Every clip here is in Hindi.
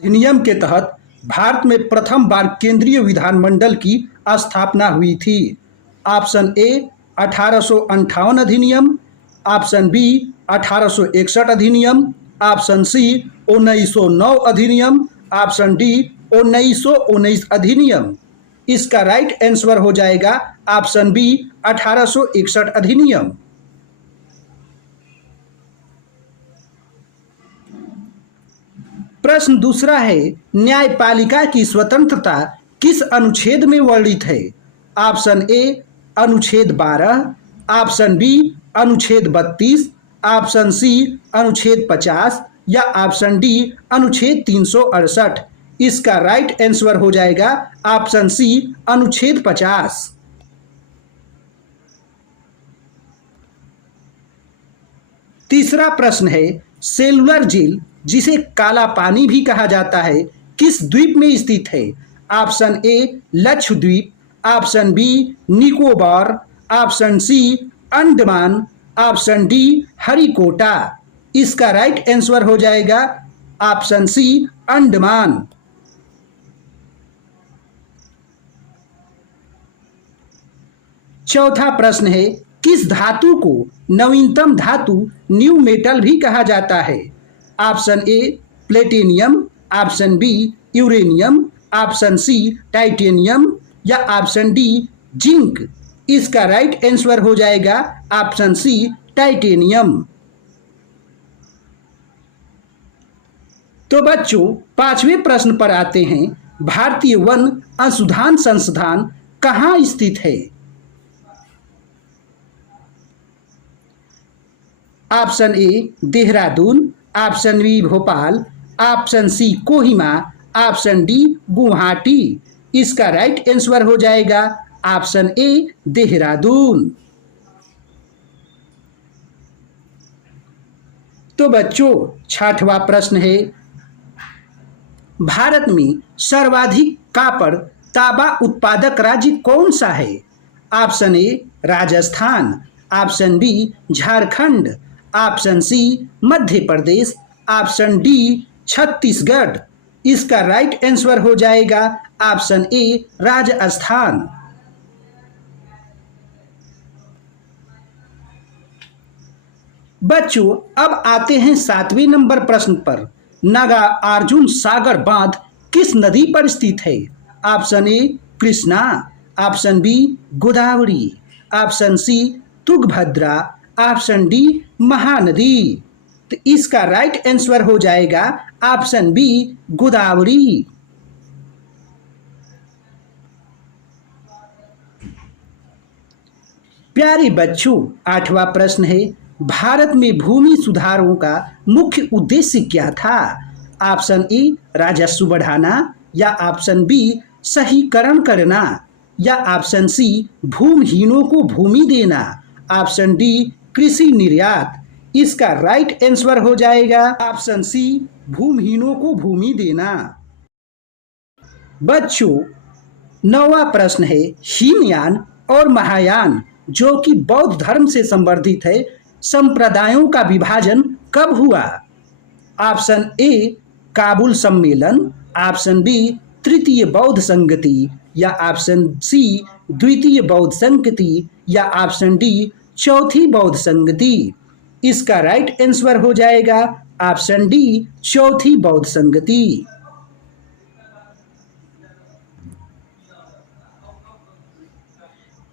अधिनियम के तहत भारत में प्रथम बार केंद्रीय विधानमंडल की स्थापना हुई थी? ऑप्शन ए 1858 अधिनियम, ऑप्शन बी 1861 अधिनियम, ऑप्शन सी 1909 अधिनियम, ऑप्शन डी 1919 अधिनियम। इसका राइट आंसर हो जाएगा ऑप्शन बी 1861 अधिनियम। प्रश्न दूसरा है, न्यायपालिका की स्वतंत्रता किस अनुच्छेद में वर्णित है? ऑप्शन ए अनुच्छेद 12, ऑप्शन बी अनुच्छेद 32, ऑप्शन सी अनुच्छेद 50 या ऑप्शन डी अनुच्छेद 368। इसका राइट आंसर हो जाएगा ऑप्शन सी अनुच्छेद 50। तीसरा प्रश्न है, सेलुलर जेल जिसे काला पानी भी कहा जाता है किस द्वीप में स्थित है? Option A Lakshadweep, option B Nicobar, option C Andaman, option D Harikota. इसका राइट आंसर हो जाएगा ऑप्शन सी अंडमान। चौथा प्रश्न है, किस धातु को नवीनतम धातु न्यू मेटल भी कहा जाता है? Option A platinum, option B uranium, option C titanium या ऑप्शन डी जिंक। इसका राइट आंसर हो जाएगा ऑप्शन सी टाइटेनियम। तो बच्चों पांचवें प्रश्न पर आते हैं, भारतीय वन अनुसंधान संस्थान कहाँ स्थित है? Option A Dehradun, option B Bhopal, option C Kohima, option D Guwahati. इसका राइट आंसर हो जाएगा ऑप्शन ए देहरादून। तो बच्चों छठवां प्रश्न है, भारत में सर्वाधिक कॉपर तांबा उत्पादक राज्य कौन सा है? Option A Rajasthan, option B Jharkhand, option C Madhya Pradesh, option D Chhattisgarh. इसका राइट आंसर हो जाएगा ऑप्शन ए राजस्थान। बच्चों अब आते हैं सातवें नंबर प्रश्न पर, नागार्जुन सागर बांध किस नदी पर स्थित है? Option A Krishna, option B Godavari, option C Tungabhadra, option D Mahanadi. तो इसका राइट आंसर हो जाएगा ऑप्शन बी गोदावरी। प्यारे बच्चों आठवां प्रश्न है, भारत में भूमि सुधारों का मुख्य उद्देश्य क्या था? ऑप्शन ए राजस्व बढ़ाना या ऑप्शन बी सहीकरण करना या ऑप्शन सी भूमिहीनों को भूमि देना, ऑप्शन डी कृषि निर्यात। इसका राइट आंसर हो जाएगा ऑप्शन सी भूमिहीनों को भूमि देना। बच्चों नौवां प्रश्न है, हीनयान और महायान जो कि बौद्ध धर्म से संबंधित है, संप्रदायों का विभाजन कब हुआ? ऑप्शन ए काबुल सम्मेलन, ऑप्शन बी तृतीय बौद्ध संगति या ऑप्शन सी द्वितीय बौद्ध संगति या ऑप्शन डी चौथी बौद्ध संगति। इसका राइट आंसर हो जाएगा ऑप्शन डी चौथी बौद्ध संगति।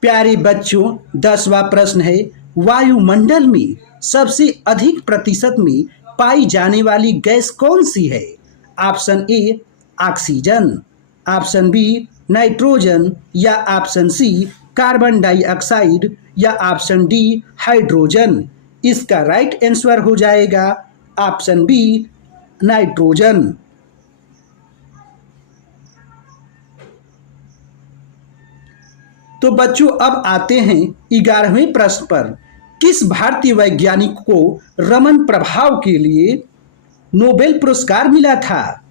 प्यारे बच्चों 10वां प्रश्न है, वायुमंडल में सबसे अधिक प्रतिशत में पाई जाने वाली गैस कौन सी है? Option A oxygen, option B nitrogen या ऑप्शन सी कार्बन डाइऑक्साइड या ऑप्शन डी हाइड्रोजन। इसका राइट आंसर हो जाएगा ऑप्शन बी नाइट्रोजन। तो बच्चों अब आते हैं 11वें प्रश्न पर, किस भारतीय वैज्ञानिक को रमन प्रभाव के लिए नोबेल पुरस्कार मिला था?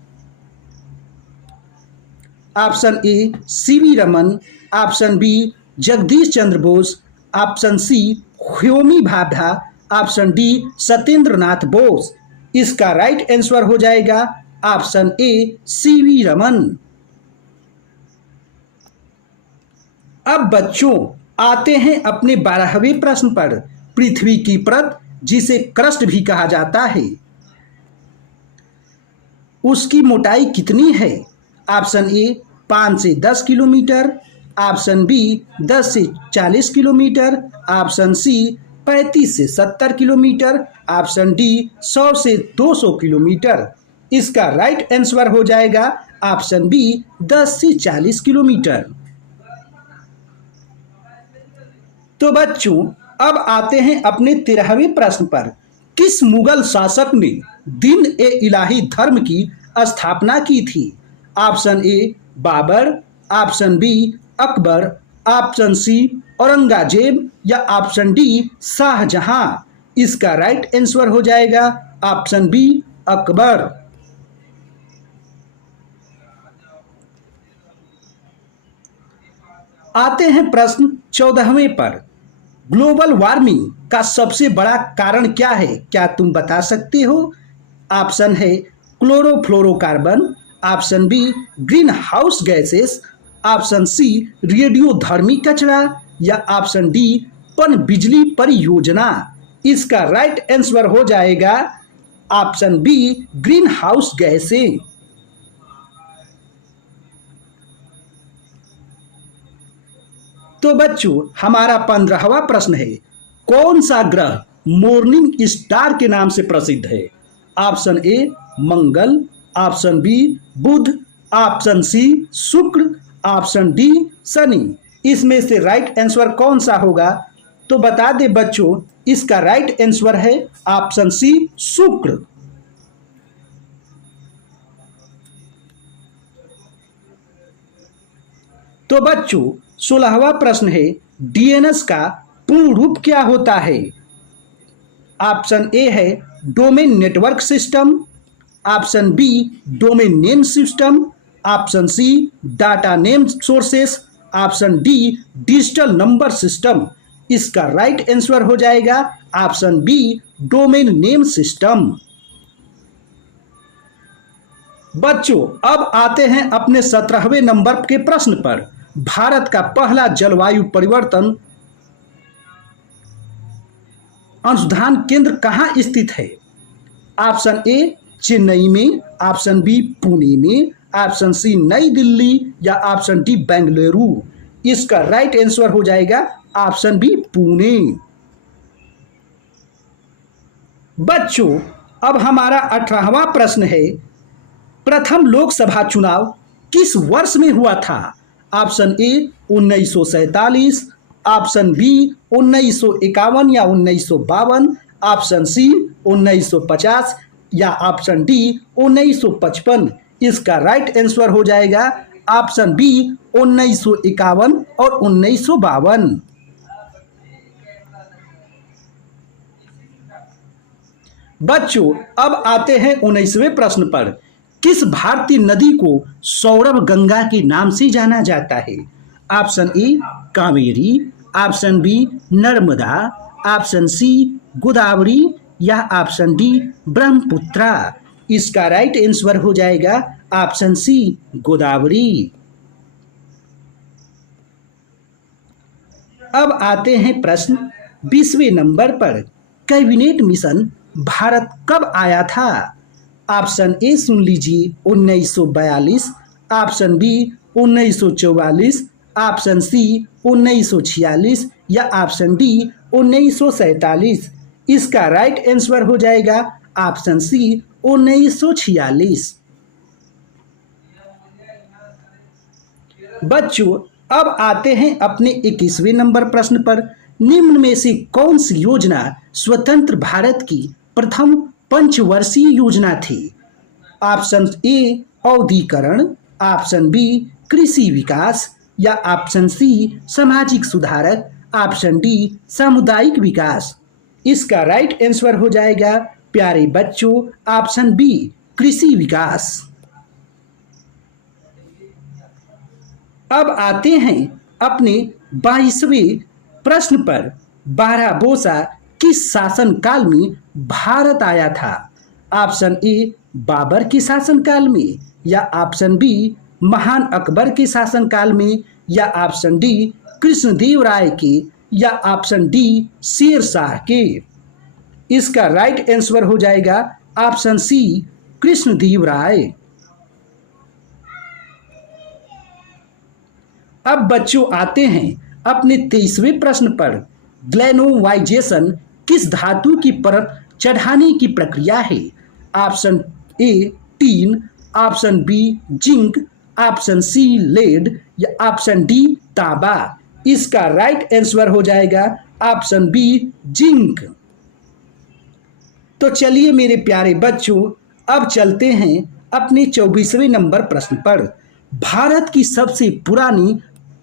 Option A CV Raman, option B Jagadish Chandra Bose, option C Homi Bhabha, option D Satyendra Nath Bose. इसका राइट आंसर हो जाएगा ऑप्शन ए सीवी रमन। अब बच्चों आते हैं अपने 12वें प्रश्न पर। पृथ्वी की परत जिसे क्रस्ट भी कहा जाता है, उसकी मोटाई कितनी है? ऑप्शन ए 5 से 10 किलोमीटर, ऑप्शन बी 10 से 40 किलोमीटर, ऑप्शन सी 35 से 70 किलोमीटर, ऑप्शन डी 100 से 200 किलोमीटर। इसका राइट आंसर हो जाएगा ऑप्शन बी 10 से 40 किलोमीटर। तो बच्चों अब आते हैं अपने 13वें प्रश्न पर। किस मुगल शासक ने दिन ए इलाही धर्म की स्थापना की थी? Option A Babur, option B Akbar, option C Aurangzeb या ऑप्शन डी शाहजहां। इसका राइट आंसर हो जाएगा ऑप्शन बी अकबर। आते हैं प्रश्न 14वें पर। ग्लोबल वार्मिंग का सबसे बड़ा कारण क्या है? क्या तुम बता सकते हो? ऑप्शन है chlorofluorocarbon, option B green house gases, option C रेडियोधर्मी कचरा या ऑप्शन डी पन बिजली परियोजना। इसका राइट आंसर हो जाएगा ऑप्शन बी ग्रीन हाउस गैसें। तो बच्चों हमारा 15वां प्रश्न है। कौन सा ग्रह मॉर्निंग स्टार के नाम से प्रसिद्ध है? Option A Mangal, option B Budh, option C Shukra, option D Shani. इसमें से राइट आंसर कौन सा होगा? तो बता दे बच्चों, इसका राइट आंसर है ऑप्शन सी शुक्र। तो बच्चों 16वां प्रश्न है। डीएनएस का पूर्ण रूप क्या होता है? ऑप्शन ए है domain network system, option B domain name system, option C data name sources, option D digital number system. इसका राइट आंसर हो जाएगा option B domain name system. बच्चों अब आते हैं अपने 17वें नंबर के प्रश्न पर। भारत का पहला जलवायु परिवर्तन अनुसंधान केंद्र कहाँ स्थित है? ऑप्शन ए चेन्नई में, ऑप्शन बी पुणे में, ऑप्शन सी नई दिल्ली या ऑप्शन डी बेंगलुरु। इसका राइट आंसर हो जाएगा ऑप्शन बी पुणे। बच्चों अब हमारा 18वां प्रश्न है। प्रथम लोकसभा चुनाव किस वर्ष में हुआ था? ऑप्शन ए 1947, ऑप्शन बी 1951 या 1952, ऑप्शन सी 1950 या ऑप्शन डी 1955। इसका राइट आंसर हो जाएगा ऑप्शन बी 1951 और 1952। बच्चों अब आते हैं 19वें प्रश्न पर। किस भारतीय नदी को सौरभ गंगा के नाम से जाना जाता है? Option A Kaveri, option B Narmada, option C Godavari या ऑप्शन डी ब्रह्मपुत्रा। इसका राइट आंसर हो जाएगा ऑप्शन सी गोदावरी। अब आते हैं प्रश्न 20वें नंबर पर। कैबिनेट मिशन भारत कब आया था? ऑप्शन ए सुन लीजिए 1942, ऑप्शन बी 1944, ऑप्शन सी 1946 या ऑप्शन डी 1947। इसका राइट आंसर हो जाएगा ऑप्शन सी 1946। बच्चों अब आते हैं अपने 21वें नंबर प्रश्न पर। निम्न में से कौन सी योजना स्वतंत्र भारत की प्रथम पंचवर्षीय योजना थी? ऑप्शन ए औद्योगिकरण, ऑप्शन बी कृषि विकास या ऑप्शन सी सामाजिक सुधारक, ऑप्शन डी सामुदायिक विकास। इसका राइट आंसर हो जाएगा प्यारे बच्चों ऑप्शन बी कृषि विकास। अब आते हैं अपने 22वें प्रश्न पर। बारहबोसा किस शासन काल में भारत आया था? ऑप्शन ए बाबर के शासनकाल में, या ऑप्शन बी महान अकबर के शासनकाल में, या ऑप्शन डी कृष्णदेवराय के, या ऑप्शन डी शेर शाह के। इसका राइट आंसर हो जाएगा ऑप्शन सी कृष्णदेवराय। अब बच्चों आते हैं अपने 23वें प्रश्न पर। ग्लेनोवाइजेशन किस धातु की परत चढ़ाने की प्रक्रिया है? Option A tin, option B zinc, option C lead, या ऑप्शन डी तांबा। इसका राइट आंसर हो जाएगा ऑप्शन बी जिंक। तो चलिए मेरे प्यारे बच्चों, अब चलते हैं अपने 24वें नंबर प्रश्न पर। भारत की सबसे पुरानी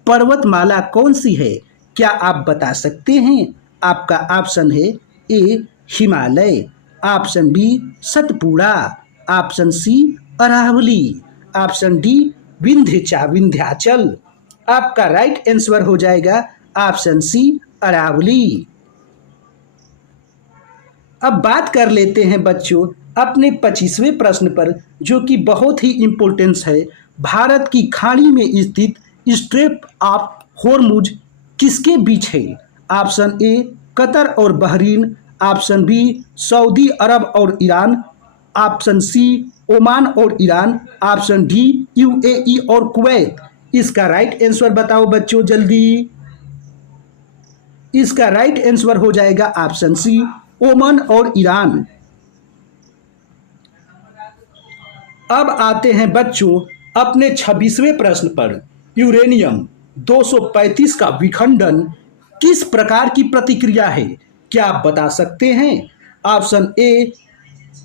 पर्वतमाला कौन सी है? क्या आप बता सकते हैं? आपका ऑप्शन है A Himalaya, option B Satpura, option C Aravalli, option D Vindhyachal. आपका राइट आंसर हो जाएगा ऑप्शन सी अरावली। अब बात कर लेते हैं बच्चों अपने 25वें प्रश्न पर, जो कि बहुत ही इंपॉर्टेंस है। भारत की खाड़ी में स्थित स्ट्रेट ऑफ हॉर्मुज किसके बीच है? ऑप्शन ए कतर और बहरीन, ऑप्शन बी सऊदी अरब और ईरान, ऑप्शन सी ओमान और ईरान, ऑप्शन डी यूएई और कुवैत। इसका राइट आंसर बताओ बच्चों जल्दी। इसका राइट आंसर हो जाएगा ऑप्शन सी ओमान और ईरान। अब आते हैं बच्चों अपने 26वें प्रश्न पर। यूरेनियम 235 का विखंडन किस प्रकार की प्रतिक्रिया है? क्या आप बता सकते हैं? Option A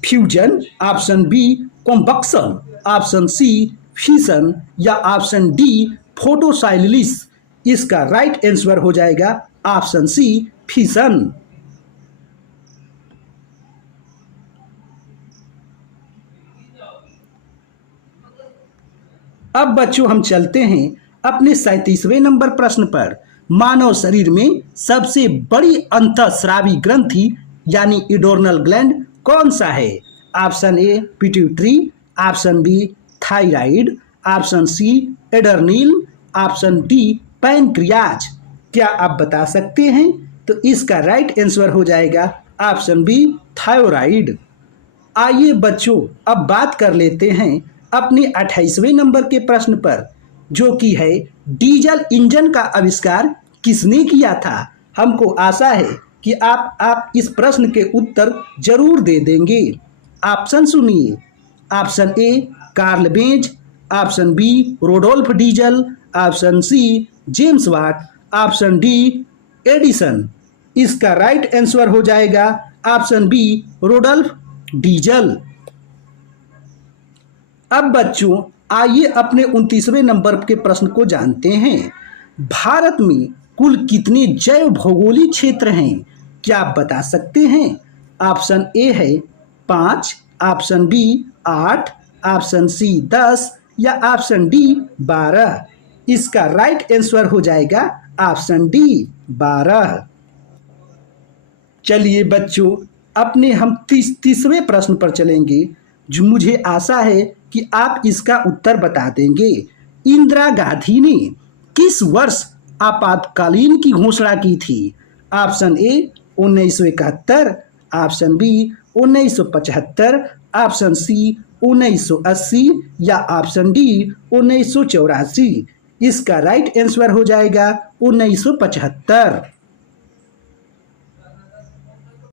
fusion, option B combustion, option C fission, या ऑप्शन डी फोटोसाइलिस। इसका राइट आंसर हो जाएगा ऑप्शन सी फिशन। अब बच्चों हम चलते हैं अपने 37वें नंबर प्रश्न पर। मानव शरीर में सबसे बड़ी अंतःस्रावी ग्रंथि यानी एड्रेनल ग्लैंड कौन सा है? Option A pituitary, option B thyroid, option C adrenal, option D pancreas. क्या आप बता सकते हैं? तो इसका राइट आंसर हो जाएगा ऑप्शन बी थायराइड। आइए बच्चों अब बात कर लेते हैं अपने 28वें नंबर के प्रश्न पर, जो कि है डीजल इंजन का आविष्कार किसने किया था? हमको आशा है कि आप इस प्रश्न के उत्तर जरूर दे देंगे। ऑप्शन सुनिए। Option A Karl Benz, option B Rudolf Diesel, option C James Watt, option D Edison. इसका राइट आंसर हो जाएगा ऑप्शन बी रोडोल्फ डीजल। अब बच्चों आइए अपने 29वें नंबर के प्रश्न को जानते हैं। भारत में कुल कितने जैव भौगोलिक क्षेत्र हैं? क्या आप बता सकते हैं? ऑप्शन ए है 5, ऑप्शन बी 8, ऑप्शन सी 10, या ऑप्शन डी 12। इसका राइट आंसर हो जाएगा ऑप्शन डी 12। चलिए बच्चों अपने हम 30वें प्रश्न पर चलेंगे, जो मुझे आशा है कि आप इसका उत्तर बता देंगे। इंदिरा गांधी ने किस वर्ष आपातकालीन की घोषणा की थी? Option A 1971, option B 1975, option C 1980, या ऑप्शन डी 1984। इसका राइट आंसर हो जाएगा 1975।